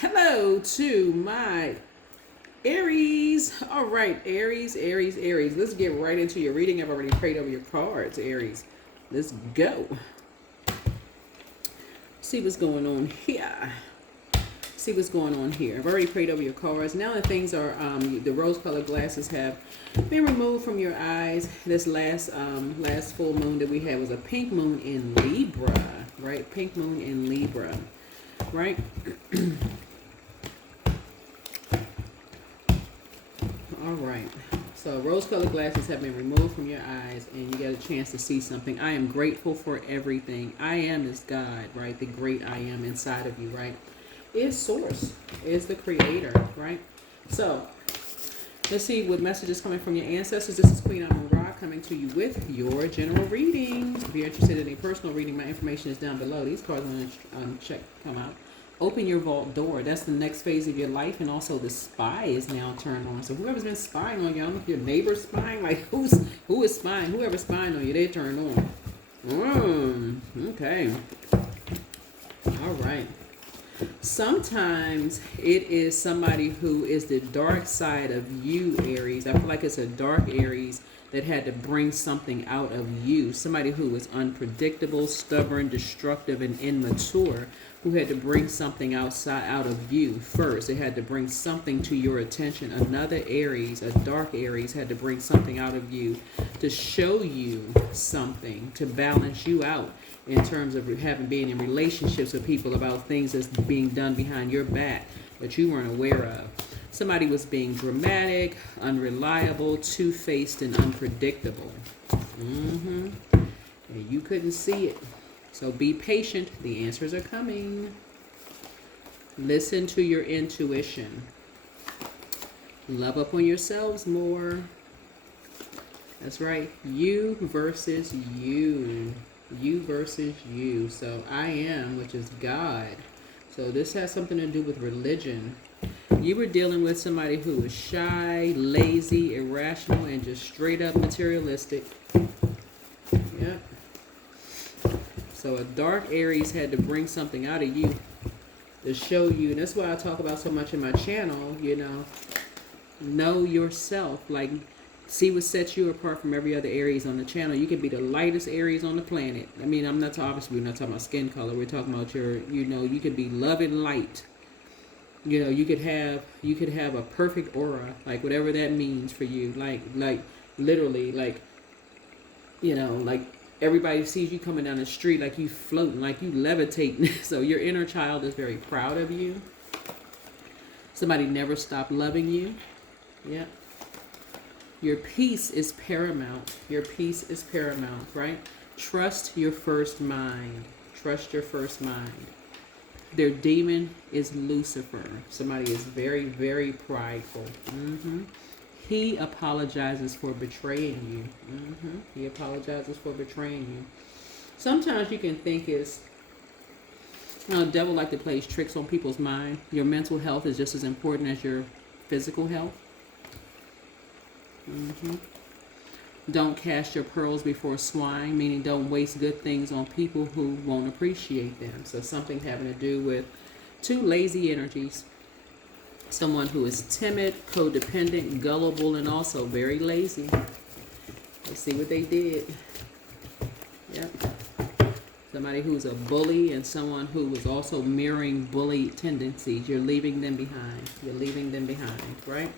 Hello to my Aries. All right, Aries. Let's get right into your reading. I've already prayed over your cards, Aries. Let's go. See what's going on here. See what's going on here. I've already prayed over your cards. Now that things are, the rose-colored glasses have been removed from your eyes. This last full moon that we had was a pink moon in Libra, right? Pink moon in Libra, right? All right. So rose-colored glasses have been removed from your eyes and you get a chance to see something. I am grateful for everything. I am is God, right? The great I am inside of you, right? Is source, is the creator, right? So let's see what messages coming from your ancestors. This is Queen Amun Ra coming to you with your general reading. If you're interested in a personal reading, my information is down below. These cards on check come out. Open your vault door. That's the next phase of your life, and also the spy is now turned on. So whoever's been spying on you, I don't know if your neighbor's spying, like who is spying? Whoever's spying on you, they turned on. Okay. All right. Sometimes it is somebody who is the dark side of you, Aries. I feel like it's a dark Aries that had to bring something out of you. Somebody who was unpredictable, stubborn, destructive, and immature, who had to bring something out of you first. It had to bring something to your attention. Another Aries, a dark Aries, had to bring something out of you to show you something, to balance you out in terms of being in relationships with people about things that's being done behind your back that you weren't aware of. Somebody was being dramatic, unreliable, two-faced, and unpredictable. And you couldn't see it. So be patient. The answers are coming. Listen to your intuition. Love up on yourselves more. That's right. You versus you. You versus you. So I am, which is God. So this has something to do with religion. You were dealing with somebody who was shy, lazy, irrational, and just straight up materialistic. Yep. So a dark Aries had to bring something out of you to show you. And that's why I talk about so much in my channel, know yourself. Like, see what sets you apart from every other Aries on the channel. You can be the lightest Aries on the planet. I mean, obviously we're not talking about skin color. We're talking about you could be love and light. You could have a perfect aura, like whatever that means for you. Like literally, like everybody sees you coming down the street like you floating, like you levitating. So your inner child is very proud of you. Somebody never stopped loving you. Yeah. Your peace is paramount. Your peace is paramount, right? Trust your first mind. Trust your first mind. Their demon is Lucifer. Somebody is very, very prideful. He apologizes for betraying you. He apologizes for betraying you. Sometimes you can think the devil like to play tricks on people's mind. Your mental health is just as important as your physical health. Don't cast your pearls before swine, meaning don't waste good things on people who won't appreciate them. So something having to do with two lazy energies. Someone who is timid, codependent, gullible, and also very lazy. Let's see what they did. Yep. Somebody who's a bully and someone who was also mirroring bully tendencies. You're leaving them behind. You're leaving them behind, right?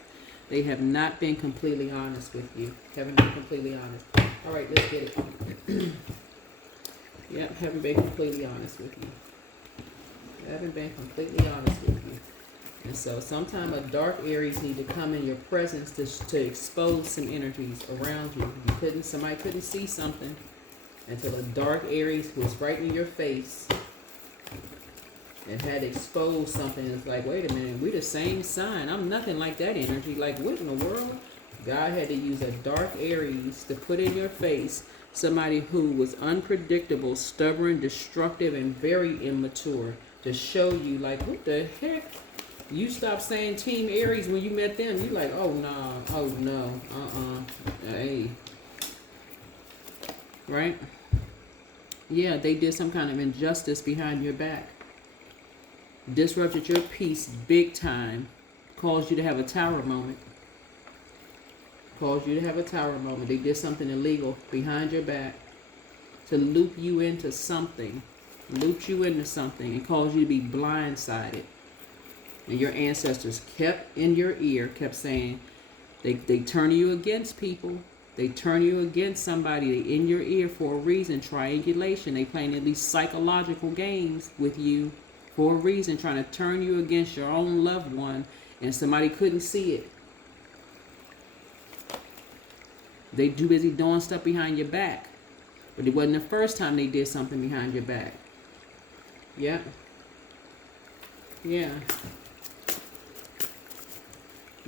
They have not been completely honest with you. Haven't been completely honest. All right, let's get it. Yep, haven't been completely honest with you. Haven't been completely honest with you. And so sometimes a dark Aries need to come in your presence to expose some energies around you. Somebody couldn't see something until a dark Aries was right in your face and had exposed something. It's like, wait a minute, we're the same sign. I'm nothing like that energy. Like, what in the world? God had to use a dark Aries to put in your face somebody who was unpredictable, stubborn, destructive, and very immature to show you, like, what the heck? You stopped saying Team Aries when you met them. You like, oh no, hey. Right? Yeah, they did some kind of injustice behind your back. disrupted your peace big time, caused you to have a tower moment. Caused you to have a tower moment. They did something illegal behind your back to loop you into something. Looped you into something and caused you to be blindsided. And your ancestors kept in your ear, kept saying, they turn you against people. They turn you against somebody. They in your ear for a reason. Triangulation. They playing at least psychological games with you for a reason, trying to turn you against your own loved one, and somebody couldn't see it. They too busy doing stuff behind your back. But it wasn't the first time they did something behind your back. Yeah. Yeah.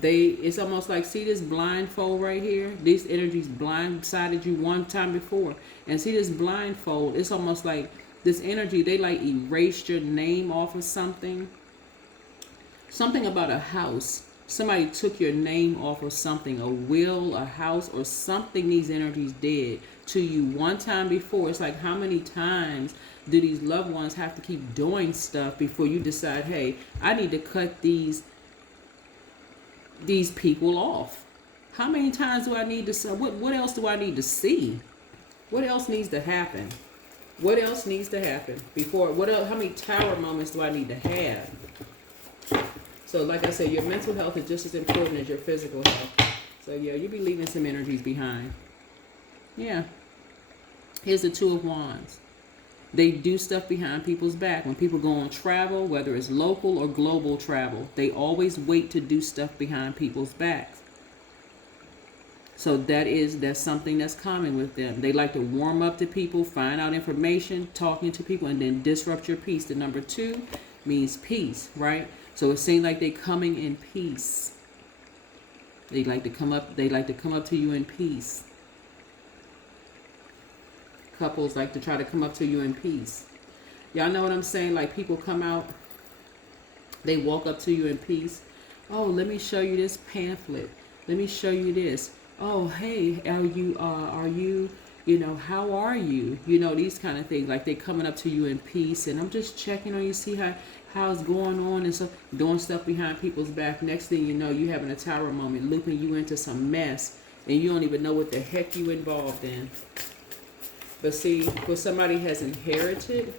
It's almost like, see this blindfold right here? These energies blindsided you one time before. And see this blindfold, it's almost like this energy, they like erased your name off of something. Something about a house. Somebody took your name off of something, a will, a house, or something these energies did to you one time before. It's like, how many times do these loved ones have to keep doing stuff before you decide, hey, I need to cut these people off? How many times do I need to, what else do I need to see? What else needs to happen? What else needs to happen before, what else, how many tower moments do I need to have? So like I said, your mental health is just as important as your physical health. So yeah, you'll be leaving some energies behind. Yeah. Here's the Two of Wands. They do stuff behind people's back. When people go on travel, whether it's local or global travel, they always wait to do stuff behind people's backs. So that's something that's common with them. They like to warm up to people, find out information, talking to people, and then disrupt your peace. The number 2 means peace, right? So it seems like they're coming in peace. They like to come up to you in peace. Couples like to try to come up to you in peace. Y'all know what I'm saying? Like, people come out, they walk up to you in peace. Oh, let me show you this pamphlet. Let me show you this. Oh, hey, are you, how are you? These kind of things. Like, they coming up to you in peace, and I'm just checking on you, see how's going on, and so doing stuff behind people's back. Next thing you know, you having a tower moment, looping you into some mess, and you don't even know what the heck you involved in. But see, what somebody has inherited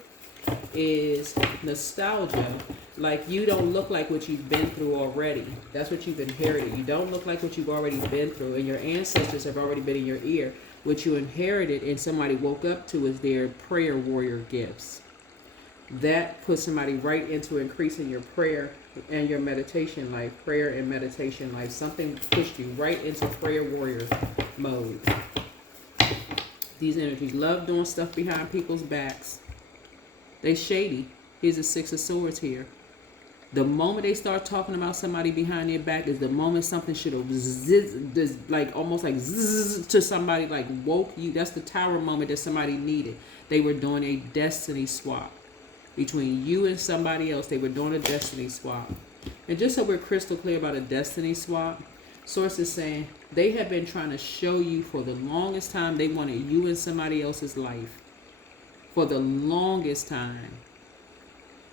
is nostalgia. Like, you don't look like what you've been through already. That's what you've inherited. You don't look like what you've already been through, and your ancestors have already been in your ear. What you inherited and somebody woke up to is their prayer warrior gifts. That puts somebody right into increasing your prayer and your meditation life. Prayer and meditation life. Something pushed you right into prayer warrior mode. These energies love doing stuff behind people's backs. They shady. Here's the 6 of Swords here. The moment they start talking about somebody behind their back is the moment something should have almost like zzz to somebody, like woke you. That's the tower moment that somebody needed. They were doing a destiny swap between you and somebody else. They were doing a destiny swap. And just so we're crystal clear about a destiny swap, Source is saying they have been trying to show you for the longest time they wanted you in somebody else's life. For the longest time.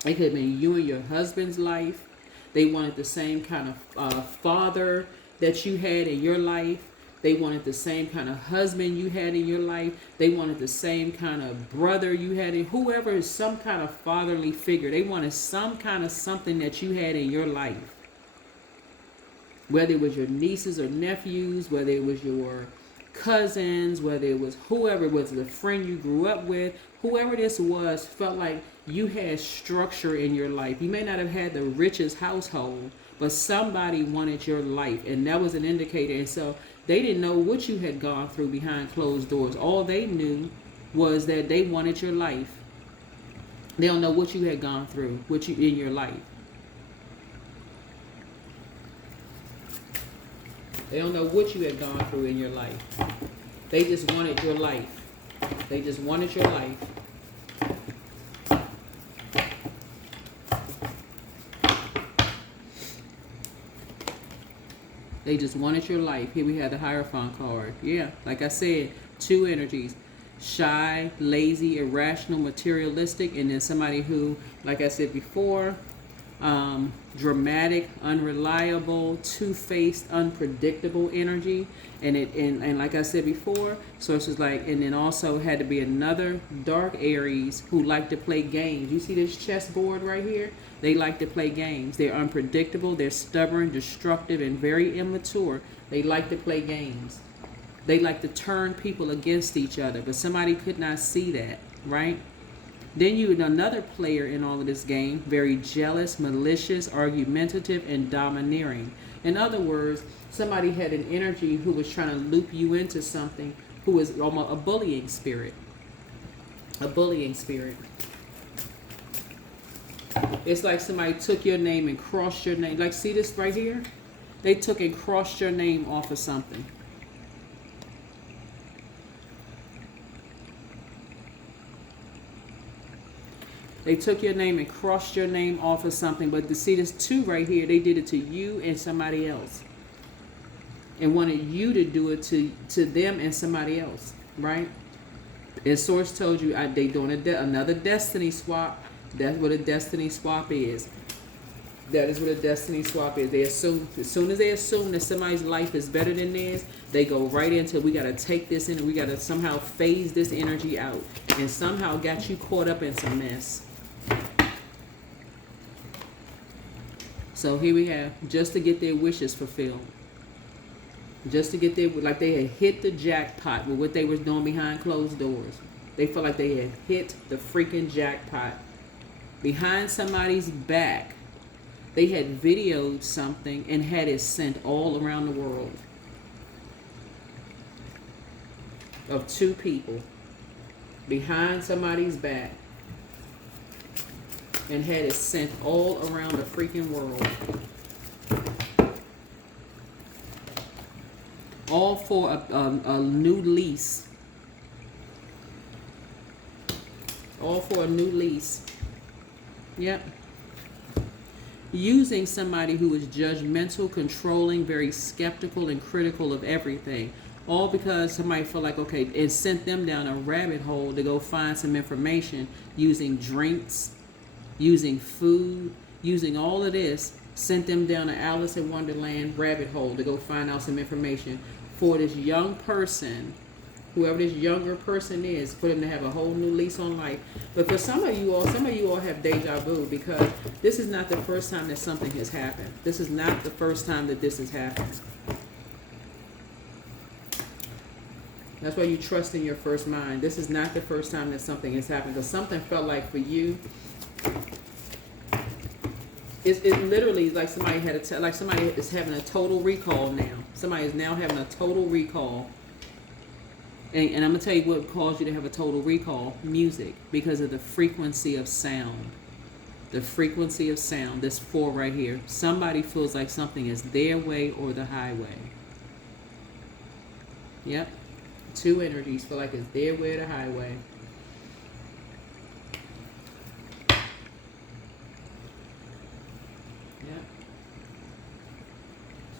It could have been you and your husband's life. They wanted the same kind of father that you had in your life. They wanted the same kind of husband you had in your life. They wanted the same kind of brother you had in, whoever is some kind of fatherly figure. They wanted some kind of something that you had in your life. Whether it was your nieces or nephews, whether it was your cousins, whether it was whoever it was, the friend you grew up with, whoever this was, felt like you had structure in your life. You may not have had the richest household, but somebody wanted your life, and that was an indicator. And so they didn't know what you had gone through behind closed doors. All they knew was that they wanted your life. They don't know what you had gone through, what you in your life. They don't know what you had gone through in your life. They just wanted your life. They just wanted your life. They just wanted your life. Here we have the Hierophant card. Yeah, like I said, 2 energies. Shy, lazy, irrational, materialistic, and then somebody who, like I said before, dramatic, unreliable, two-faced, unpredictable energy. And like I said before, so it's just like, and then also had to be another dark Aries who like to play games. You see this chessboard right here? They like to play games. They're unpredictable, they're stubborn, destructive, and very immature. They like to play games. They like to turn people against each other, but somebody could not see that, right? Then you another player in all of this game, very jealous, malicious, argumentative, and domineering. In other words, somebody had an energy who was trying to loop you into something, who is almost a bullying spirit. A bullying spirit. It's like somebody took your name and crossed your name. Like, see this right here? They took and crossed your name off of something. They took your name and crossed your name off of something. But to see this two right here, they did it to you and somebody else. And wanted you to do it to them and somebody else, right? And Source told you they doing another destiny swap. That's what a destiny swap is. That is what a destiny swap is. They assume, as soon as they assume that somebody's life is better than theirs, they go right into, we got to take this in and we got to somehow phase this energy out. And somehow got you caught up in some mess. So here we have, just to get their wishes fulfilled. Just to get their, like they had hit the jackpot with what they was doing behind closed doors. They felt like they had hit the freaking jackpot. Behind somebody's back, they had videoed something and had it sent all around the world. Of two people. Behind somebody's back. And had it sent all around the freaking world. All for a new lease. All for a new lease. Yep. Using somebody who is judgmental, controlling, very skeptical, and critical of everything. All because somebody felt like, okay, it sent them down a rabbit hole to go find some information using drinks, using food, using all of this, sent them down an Alice in Wonderland rabbit hole to go find out some information for this young person, whoever this younger person is, for them to have a whole new lease on life. But for some of you all have deja vu, because this is not the first time that something has happened. This is not the first time that this has happened. That's why you trust in your first mind. This is not the first time that something has happened, because something felt like for you, it literally is like somebody like somebody is having a total recall now. Somebody is now having a total recall. And I'm going to tell you what caused you to have a total recall. Music. Because of the frequency of sound. The frequency of sound. This 4 right here. Somebody feels like something is their way or the highway. Yep. 2 energies feel like it's their way or the highway.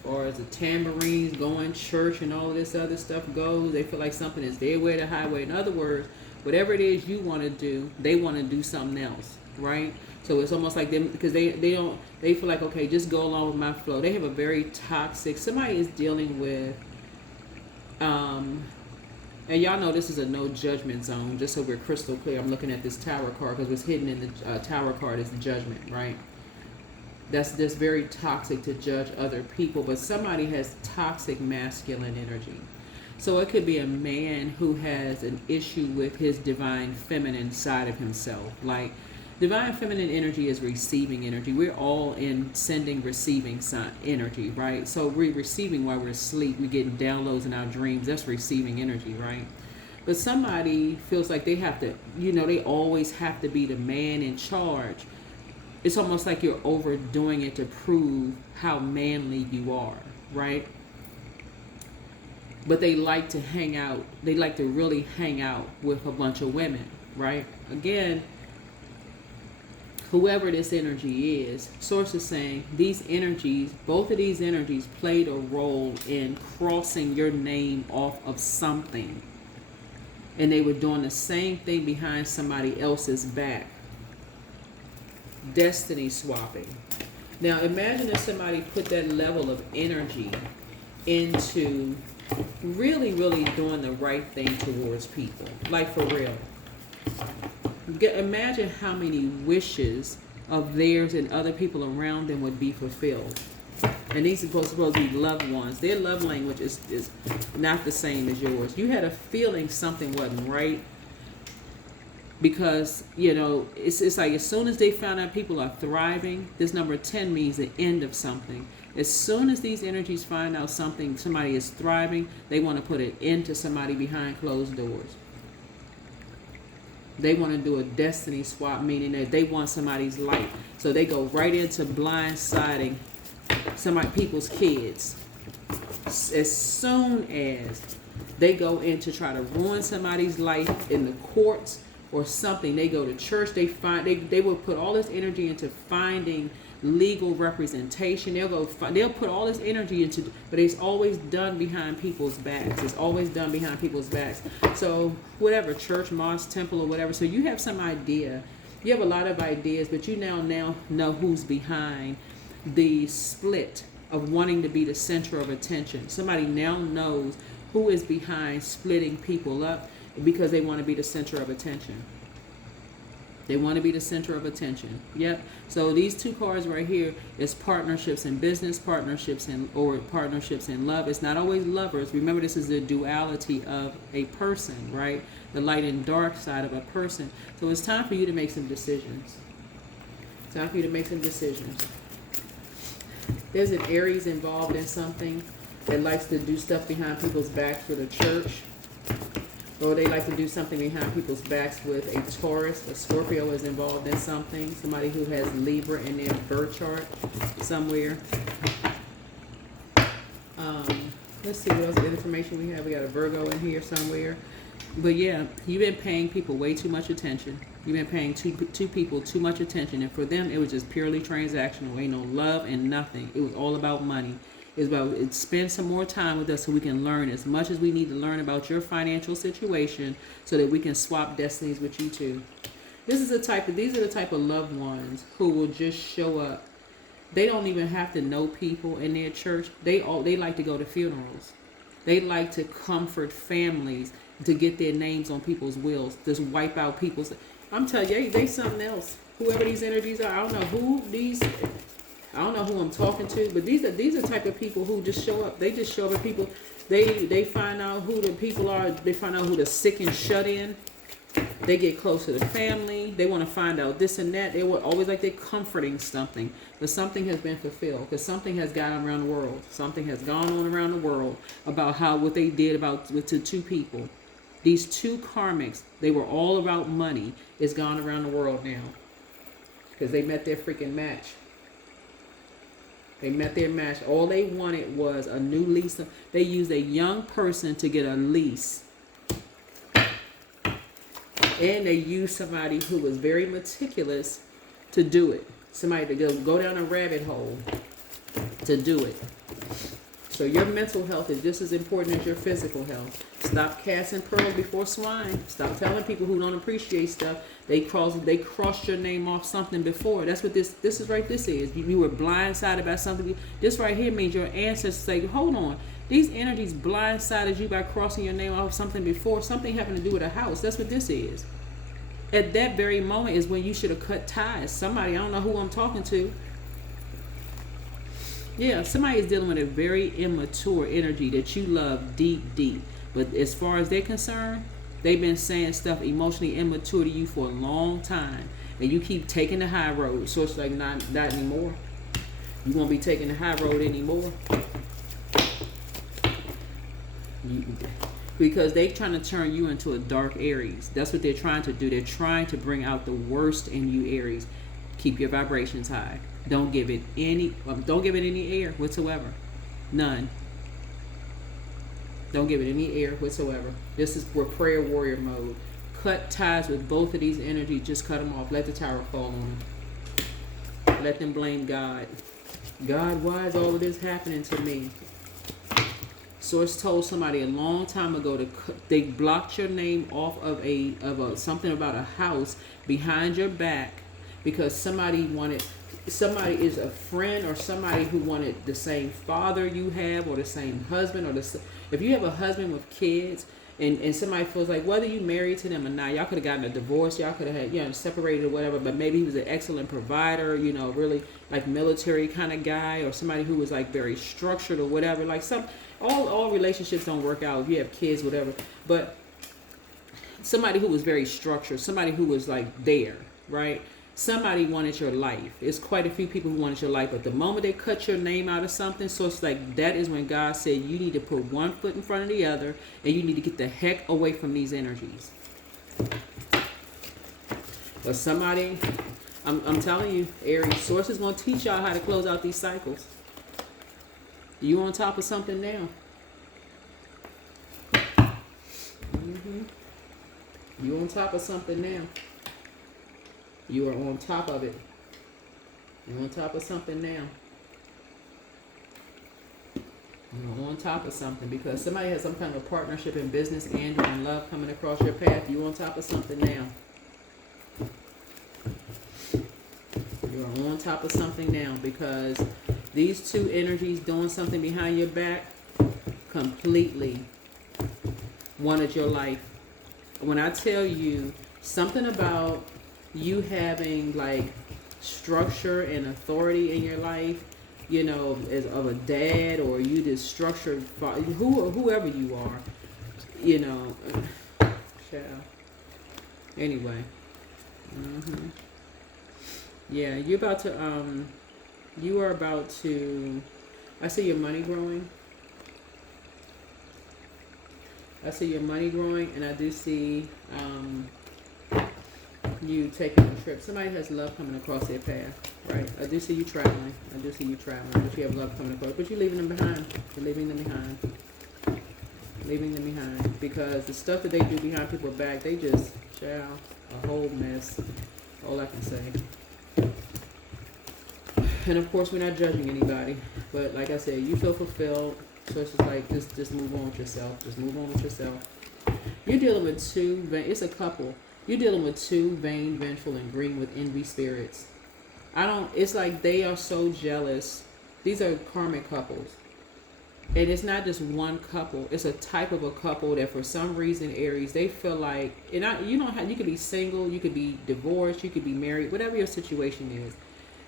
As far as the tambourines, going church and all of this other stuff goes, they feel like something is their way to highway. In other words, whatever it is you want to do, they want to do something else, right? So it's almost like them, because they feel like, okay, just go along with my flow. They have a very toxic, somebody is dealing with, and y'all know this is a no judgment zone, just so we're crystal clear. I'm looking at this tower card because what's hidden in the tower card is the judgment, right? That's just very toxic to judge other people, but somebody has toxic masculine energy. So it could be a man who has an issue with his divine feminine side of himself. Like, divine feminine energy is receiving energy. We're all in sending, receiving energy, right? So we're receiving while we're asleep. We're getting downloads in our dreams. That's receiving energy, right? But somebody feels like they have to, they always have to be the man in charge. It's almost like you're overdoing it to prove how manly you are, right? But they like to hang out. They like to really hang out with a bunch of women, right? Again, whoever this energy is, Source is saying these energies, both of these energies played a role in crossing your name off of something. And they were doing the same thing behind somebody else's back. destiny swapping. Now imagine if somebody put that level of energy into really, really doing the right thing towards people. Like for real. Imagine how many wishes of theirs and other people around them would be fulfilled. And these are supposed to be loved ones. Their love language is not the same as yours. You had a feeling something wasn't right because, it's like as soon as they found out people are thriving, this number 10 means the end of something. As soon as these energies find out somebody is thriving, they want to put an end to somebody behind closed doors. They want to do a destiny swap, meaning that they want somebody's life. So they go right into blindsiding people's kids. As soon as they go in to try to ruin somebody's life in the courts or something, they go to church, they will put all this energy into finding legal representation. They'll put all this energy into, but it's always done behind people's backs. It's always done behind people's backs. So whatever, church, mosque, temple, or whatever. So you have some idea. You have a lot of ideas, but you now know who's behind the split of wanting to be the center of attention. Somebody now knows who is behind splitting people up because they want to be the center of attention. They want to be the center of attention. Yep. So these two cards right here is partnerships in business, partnerships or partnerships in love. It's not always lovers. Remember, this is the duality of a person, right? The light and dark side of a person. So it's time for you to make some decisions. It's time for you to make some decisions. There's an Aries involved in something that likes to do stuff behind people's backs for the church. Or they like to do something behind people's backs with a Taurus. A Scorpio is involved in something. Somebody who has Libra in their birth chart somewhere. Let's see what else information we have. We got a Virgo in here somewhere. But yeah, you've been paying people way too much attention. You've been paying two people too much attention. And for them, it was just purely transactional. Ain't no love and nothing. It was all about money. It's about spend some more time with us so we can learn as much as we need to learn about your financial situation so that we can swap destinies with you too. These are the type of loved ones who will just show up. They don't even have to know people in their church. They like to go to funerals. They like to comfort families to get their names on people's wills. Just wipe out people's. I'm telling you, they something else. Whoever these energies are, I don't know who I'm talking to, but these are the type of people who just show up. They just show up at people. They find out who the people are. They find out who the sick and shut in. They get close to the family. They want to find out this and that. They were always like they're comforting something, but something has been fulfilled because something has gone around the world. Something has gone on around the world about what they did to two people. These two karmics, they were all about money. It's gone around the world now because they met their freaking match. They met their match. All they wanted was a new lease. They used a young person to get a lease. And they used somebody who was very meticulous to do it. Somebody to go down a rabbit hole to do it. So your mental health is just as important as your physical health. Stop casting pearls before swine. Stop telling people who don't appreciate stuff. They crossed your name off something before. That's what this is right. This is you were blindsided by something. This right here means your ancestors say, hold on. These energies blindsided you by crossing your name off something before. Something having to do with a house. That's what this is. At that very moment is when you should have cut ties. Somebody, I don't know who I'm talking to. Yeah, somebody is dealing with a very immature energy that you love deep, deep. But as far as they're concerned, they've been saying stuff emotionally immature to you for a long time. And you keep taking the high road. So it's like, not anymore. You won't be taking the high road anymore. Because they're trying to turn you into a dark Aries. That's what they're trying to do. They're trying to bring out the worst in you, Aries. Keep your vibrations high. Don't give it any air whatsoever. None. Don't give it any air whatsoever. This is for prayer warrior mode. Cut ties with both of these energies. Just cut them off. Let the tower fall on them. Let them blame God. God, why is all of this happening to me? Source told somebody a long time ago they blocked your name off of something about a house behind your back because somebody is a friend or somebody who wanted the same father you have, or the same husband, or if you have a husband with kids, and somebody feels like, whether you married to them or not, y'all could have gotten a divorce, y'all could have had, separated or whatever, but maybe he was an excellent provider, really like military kind of guy, or somebody who was like very structured or whatever. Like all relationships don't work out if you have kids, whatever, but somebody who was very structured, somebody who was like there, right? Somebody wanted your life. It's quite a few people who wanted your life, but the moment they cut your name out of something, so it's like that is when God said you need to put one foot in front of the other, and you need to get the heck away from these energies. But somebody, I'm telling you, Aries, Source is going to teach y'all how to close out these cycles. You on top of something now. You on top of something now. You are on top of it. You're on top of something now. You're on top of something because somebody has some kind of a partnership in business and in love coming across your path. You're on top of something now. You're on top of something now because these two energies doing something behind your back completely wanted your life. When I tell you something about you having like structure and authority in your life, as of a dad, or you this structured whoever you are, child. Anyway, yeah, you are about to. I see your money growing. I see your money growing, and I do see you taking a trip. Somebody has love coming across their path, right? I do see you traveling. But you have love coming across. But you're leaving them behind. You're leaving them behind. Leaving them behind. Because the stuff that they do behind people's back, they just, child, a whole mess. All I can say. And of course, we're not judging anybody. But like I said, you feel fulfilled. So it's just like, just move on with yourself. Just move on with yourself. You're dealing with it's a couple. You're dealing with two vain, vengeful, and green with envy spirits. It's like they are so jealous. These are karmic couples. And it's not just one couple. It's a type of a couple that for some reason, Aries, they feel like, you could be single, you could be divorced, you could be married, whatever your situation is.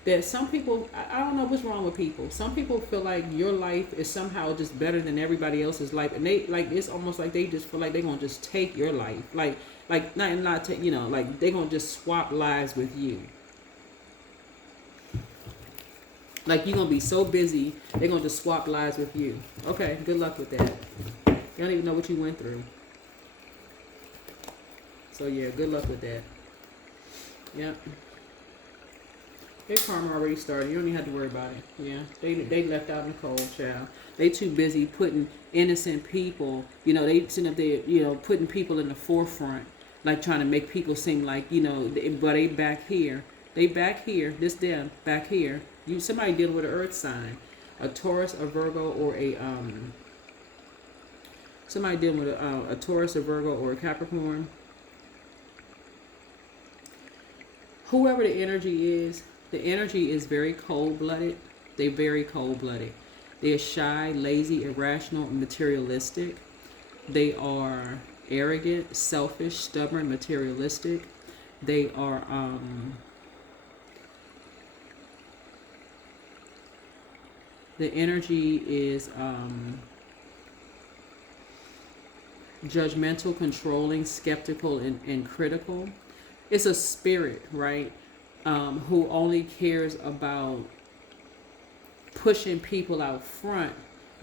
That some people, I don't know what's wrong with people. Some people feel like your life is somehow just better than everybody else's life. And it's almost like they just feel like they're going to just take your life. Like not take, like they're going to just swap lives with you. Like you're going to be so busy, they're going to just swap lives with you. Okay, good luck with that. You don't even know what you went through. So yeah, good luck with that. Yep. Their karma already started. You don't even have to worry about it. Yeah, they left out in the cold, child. They too busy putting innocent people. They sitting up there, putting people in the forefront, like trying to make people seem like, but they back here. They back here. This them back here. Somebody dealing with an earth sign, a Taurus, a Virgo, or somebody dealing with a Taurus, a Virgo, or a Capricorn. Whoever the energy is. The energy is very cold-blooded. They're very cold-blooded. They're shy, lazy, irrational, and materialistic. They are arrogant, selfish, stubborn, materialistic. They are the energy is judgmental, controlling, skeptical, and critical. It's a spirit, right? Who only cares about pushing people out front,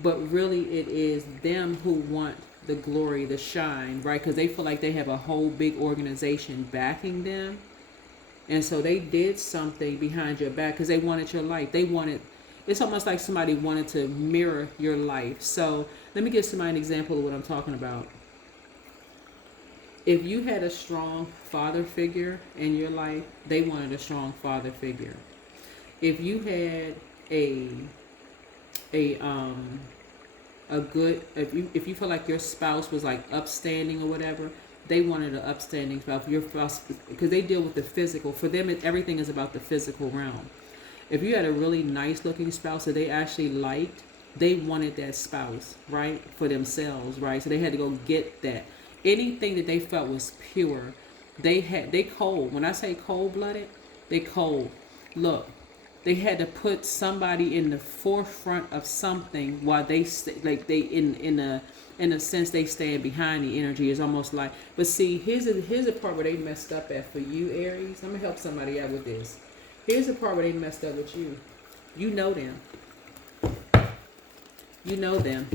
but really it is them who want the glory, the shine, right? Because they feel like they have a whole big organization backing them. And so they did something behind your back because they wanted your life. It's almost like somebody wanted to mirror your life. So let me give somebody an example of what I'm talking about. If you had a strong father figure in your life, they wanted a strong father figure. If you had if you feel like your spouse was like upstanding or whatever, they wanted an upstanding spouse. Your spouse, because they deal with the physical. For them, everything is about the physical realm. If you had a really nice looking spouse that they actually liked, they wanted that spouse, right, for themselves, right? So they had to go get that. Anything that they felt was pure, they cold. When I say cold blooded, they cold. Look, they had to put somebody in the forefront of something while they like they in a sense they stand behind the energy. Is almost like, but see, here's the part where they messed up at for you, Aries. I'm gonna help somebody out with this. Here's the part where they messed up with you. You know them. You know them.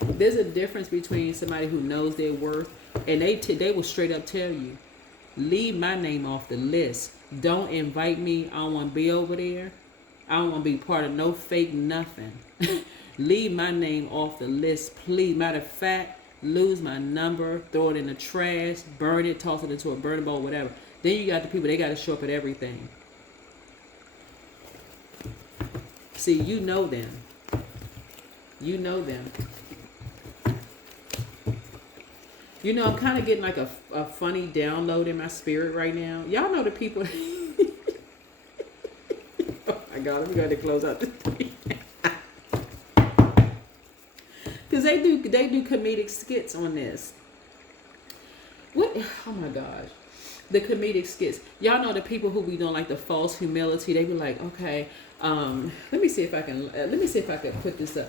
There's a difference between somebody who knows their worth and they will straight up tell you, leave my name off the list. Don't invite me. I don't want to be over there. I don't want to be part of no fake nothing. Leave my name off the list, please. Matter of fact, lose my number, throw it in the trash, burn it, toss it into a burning bowl, whatever. Then you got the people, they got to show up at everything. See, you know them. You know them. You know, I'm kind of getting like a funny download in my spirit right now. Y'all know the people. Oh my God, let me go ahead and close out this thing. Because they do comedic skits on this. What? Oh my gosh. The comedic skits. Y'all know the people who be doing like the false humility. They be like, okay, let me see if I can put this up.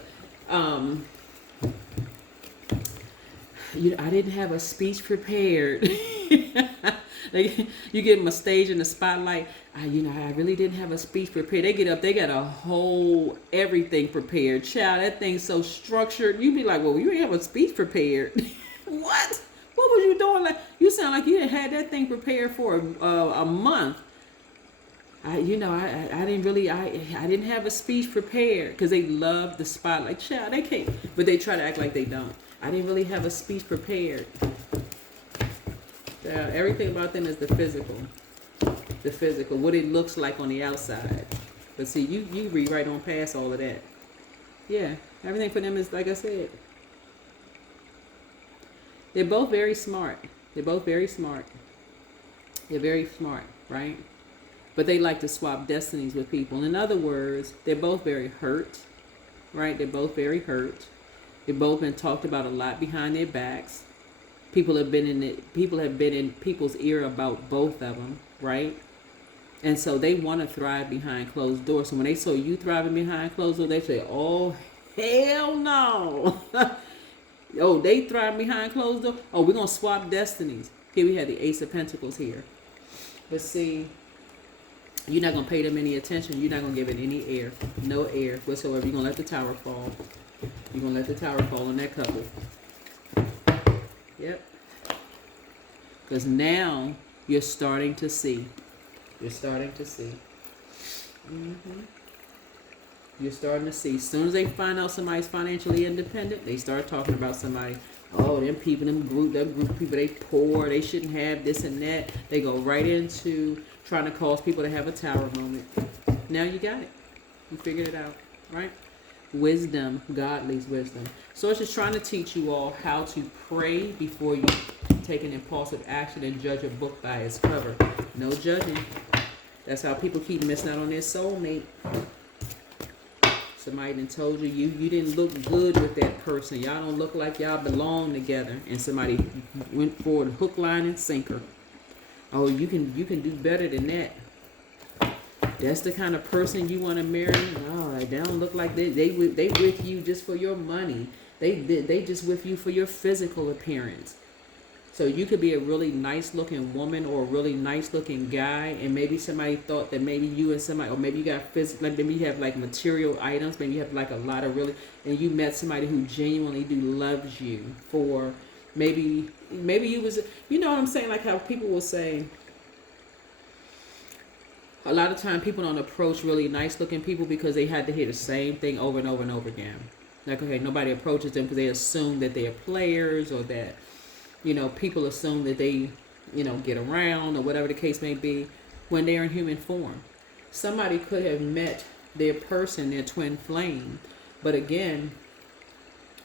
I didn't have a speech prepared. Like, you give them a stage in the spotlight. I really didn't have a speech prepared. They get up, they got a whole everything prepared. Child, that thing's so structured. You be like, well, you ain't have a speech prepared. What? What was you doing? Like, you sound like you had that thing prepared for a month. I didn't have a speech prepared, because they love the spotlight. Child, they can't, but they try to act like they don't. I didn't really have a speech prepared. Everything about them is the physical, what it looks like on the outside. But see, you read right on past all of that. Yeah, everything for them is, like I said, they're both very smart. They're very smart, right? But they like to swap destinies with people. In other words, they're both very hurt, right? They're both very hurt. They've both been talked about a lot behind their backs. People have been in people's ear about both of them, right? And so they want to thrive behind closed doors. So when they saw you thriving behind closed doors, they say, "Oh, hell no!" Oh, they thrive behind closed doors. Oh, we're gonna swap destinies. Here we have the Ace of Pentacles here. But see, you're not gonna pay them any attention. You're not gonna give it any air, no air whatsoever. You're gonna let the tower fall. You're going to let the tower fall on that couple. Yep. Because now you're starting to see. You're starting to see. You're starting to see. As soon as they find out somebody's financially independent, they start talking about somebody. Oh, them people, that group of people, they poor. They shouldn't have this and that. They go right into trying to cause people to have a tower moment. Now you got it. You figured it out, right? Wisdom, godly's wisdom. So it's just trying to teach you all how to pray before you take an impulsive action and judge a book by its cover. No judging. That's how people keep missing out on their soulmate. Somebody done told you you didn't look good with that person. Y'all don't look like y'all belong together. And somebody went for hook, line, and sinker. Oh, you can do better than that. That's the kind of person you want to marry. Oh, they don't look like they with you just for your money. They just with you for your physical appearance. So you could be a really nice looking woman or a really nice looking guy, and maybe somebody thought that maybe you and somebody, or maybe you got physical, like maybe you have like material items, maybe you have like a lot of really, and you met somebody who genuinely loves you for maybe you was, you know what I'm saying, like how people will say. A lot of time people don't approach really nice looking people because they had to hear the same thing over and over and over again. Like, okay, nobody approaches them because they assume that they are players, or that, people assume that they, get around, or whatever the case may be, when they're in human form. Somebody could have met their person, their twin flame, but again,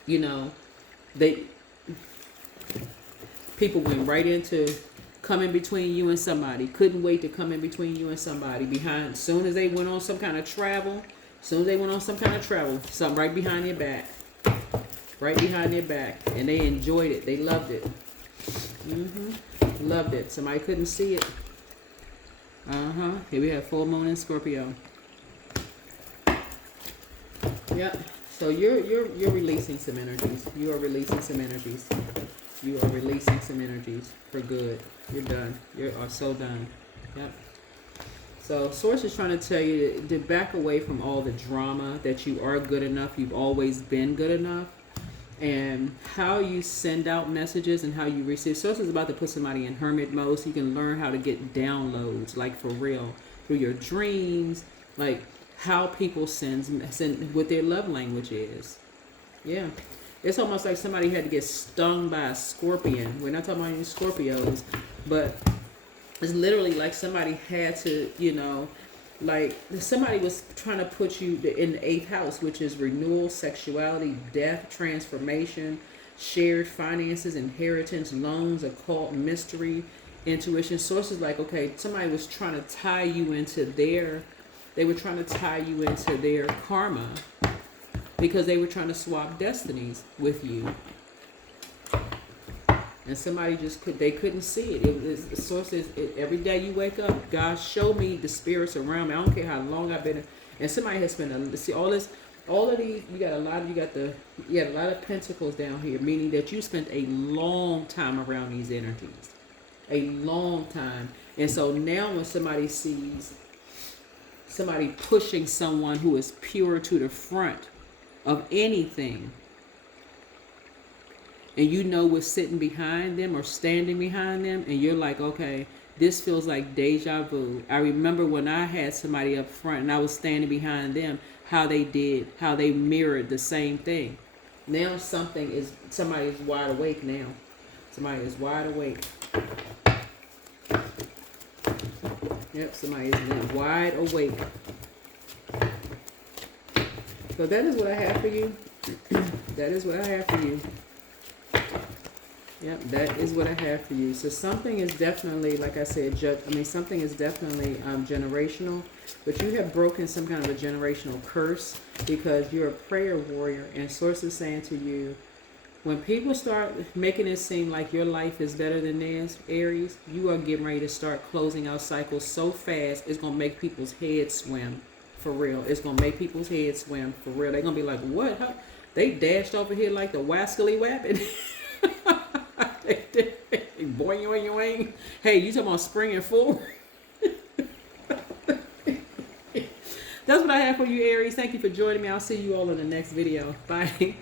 they People went right into coming between you and somebody. Couldn't wait to come in between you and somebody. Behind, as soon as they went on some kind of travel, something right behind their back. Right behind their back. And they enjoyed it. They loved it. Loved it. Somebody couldn't see it. Here we have full moon in Scorpio. Yep. So you're releasing some energies. You are releasing some energies. You are releasing some energies for good. You're done. You are so done. Yep. So Source is trying to tell you to back away from all the drama, that you are good enough. You've always been good enough. And how you send out messages and how you receive. Source is about to put somebody in hermit mode so you can learn how to get downloads, like for real, through your dreams, like how people send what their love language is. Yeah. It's almost like somebody had to get stung by a scorpion. We're not talking about any Scorpios, but it's literally like somebody had to, you know, like somebody was trying to put you in the 8th house, which is renewal, sexuality, death, transformation, shared finances, inheritance, loans, occult, mystery, intuition. Sources like, okay, somebody was trying to tie you into their karma, because they were trying to swap destinies with you. And somebody just couldn't see it. The source is, every day you wake up, God, show me the spirits around me. I don't care how long I've been. And somebody has spent all of these. You got a lot of pentacles down here, meaning that you spent a long time around these energies, a long time. And so now when somebody sees somebody pushing someone who is pure to the front of anything, and you know what's sitting behind them or standing behind them, and you're like, okay, this feels like deja vu. I remember when I had somebody up front and I was standing behind them, how they mirrored the same thing. Now somebody is wide awake now. Somebody is wide awake. Yep, somebody is wide awake. So that is what I have for you. That is what I have for you. Yep, that is what I have for you. So something is definitely, like I said, something is definitely generational, but you have broken some kind of a generational curse because you're a prayer warrior, and Source is saying to you, when people start making it seem like your life is better than theirs, Aries, you are getting ready to start closing out cycles so fast, it's going to make people's heads swim. For real. It's going to make people's heads swim. For real. They're going to be like, what? Huh? They dashed over here like the wascally wapping. Boy, you ain't. Hey, you talking about springing forward? That's what I have for you, Aries. Thank you for joining me. I'll see you all in the next video. Bye.